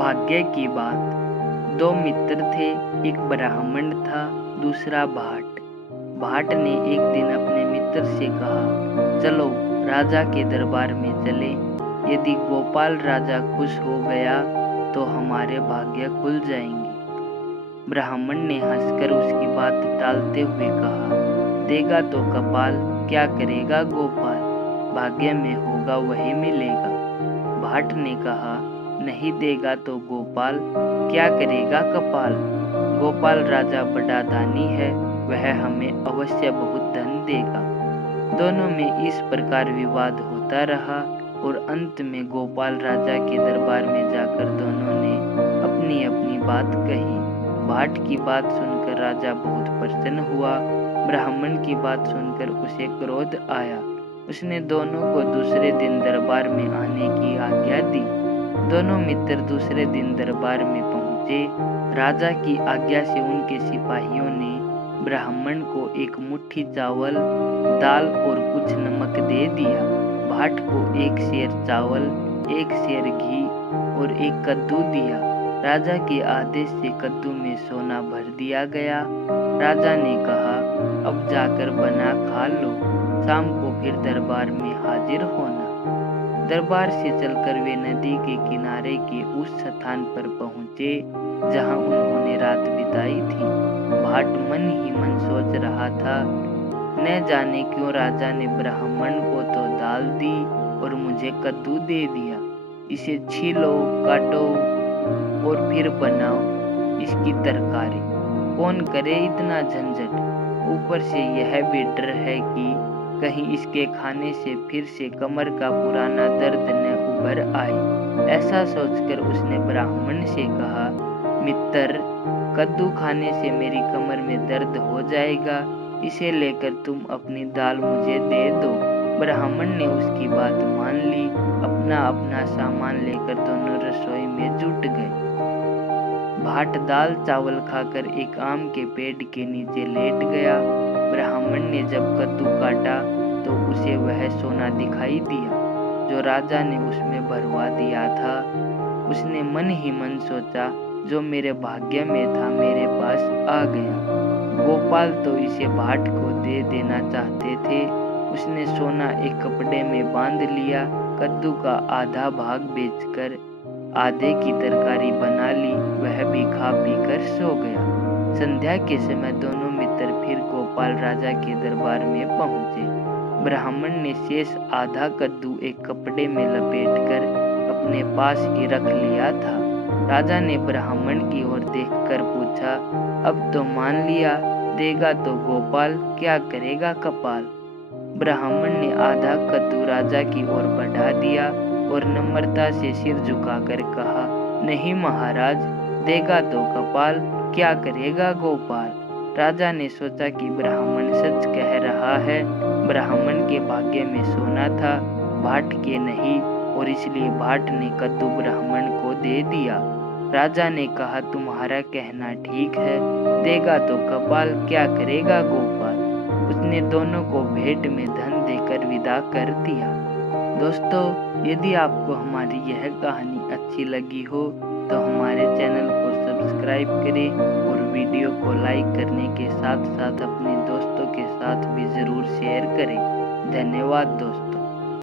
भाग्य की बात। दो मित्र थे, एक ब्राह्मण था, दूसरा भाट। भाट ने एक दिन अपने मित्र से कहा, चलो राजा के दरबार में चले। यदि गोपाल राजा खुश हो गया तो हमारे भाग्य खुल जाएंगे। ब्राह्मण ने हंसकर उसकी बात टालते हुए कहा, देगा तो कपाल, क्या करेगा गोपाल, भाग्य में होगा वही मिलेगा। भाट ने कहा, नहीं देगा तो गोपाल, क्या करेगा कपाल, गोपाल राजा बड़ा दानी है, वह हमें अवश्य बहुत धन देगा। दोनों में इस प्रकार विवाद होता रहा और अंत में गोपाल राजा के दरबार में जाकर दोनों ने अपनी अपनी बात कही। भाट की बात सुनकर राजा बहुत प्रसन्न हुआ, ब्राह्मण की बात सुनकर उसे क्रोध आया। उसने दोनों को दूसरे दिन दरबार में आने की आज्ञा दी। दोनों मित्र दूसरे दिन दरबार में पहुंचे। राजा की आज्ञा से उनके सिपाहियों ने ब्राह्मण को एक मुट्ठी चावल, दाल और कुछ नमक दे दिया। भाट को एक सेर चावल, एक सेर घी और एक कद्दू दिया। राजा के आदेश से कद्दू में सोना भर दिया गया। राजा ने कहा, अब जाकर बना खा लो, शाम को फिर दरबार में हाजिर होना। दरबार से चलकर वे नदी के किनारे के उस स्थान पर पहुंचे जहां उन्होंने रात बिताई थी। भाट मन ही मन सोच रहा था, न जाने क्यों राजा ने ब्राह्मण को तो दाल दी और मुझे कद्दू दे दिया। इसे छीलो, काटो और फिर बनाओ इसकी तरकारी। कौन करे इतना झंझट। ऊपर से यह भी डर है कि कहीं इसके खाने से फिर से कमर का पुराना दर्द न उभर आए। ऐसा सोचकर उसने ब्राह्मण से कहा, मित्र, कद्दू खाने से मेरी कमर में दर्द हो जाएगा, इसे लेकर तुम अपनी दाल मुझे दे दो। ब्राह्मण ने उसकी बात मान ली। अपना अपना सामान लेकर दोनों रसोई में जुट गए। भाट दाल चावल खाकर एक आम के पेड़ के नीचे लेट गया। ब्राह्मण ने जब कद्दू काटा तो उसे वह सोना दिखाई दिया जो राजा ने उसमें भरवा दिया था। उसने मन ही मन सोचा, जो मेरे भाग्य में था मेरे पास आ गया। गोपाल तो इसे भाट को दे देना चाहते थे। उसने सोना एक कपड़े में बांध लिया, कद्दू का आधा भाग बेचकर आधे की तरकारी बना ली, वह भी खा पी कर सो गया। संध्या के समय दोनों मित्र फिर गोपाल राजा के दरबार में पहुंचे। ब्राह्मण ने शेष आधा कद्दू एक कपड़े में लपेटकर अपने पास ही रख लिया था। राजा ने ब्राह्मण की ओर देखकर पूछा, अब तो मान लिया, देगा तो गोपाल, क्या करेगा कपाल। ब्राह्मण ने आधा कद्दू राजा की ओर बढ़ा दिया और नम्रता से सिर झुकाकर कहा, नहीं महाराज, देगा तो कपाल, क्या करेगा गोपाल। राजा ने सोचा कि ब्राह्मण सच कह रहा है। ब्राह्मण के भाग्य में सोना था, भाट के नहीं, और इसलिए भाट ने कद्दू ब्राह्मण को दे दिया। राजा ने कहा, तुम्हारा कहना ठीक है, देगा तो कपाल, क्या करेगा गोपाल। उसने दोनों को भेंट में धन देकर विदा कर दिया। दोस्तों, यदि आपको हमारी यह कहानी अच्छी लगी हो तो हमारे चैनल को सब्सक्राइब करें और वीडियो को लाइक करने के साथ साथ अपने दोस्तों के साथ भी ज़रूर शेयर करें। धन्यवाद दोस्तों।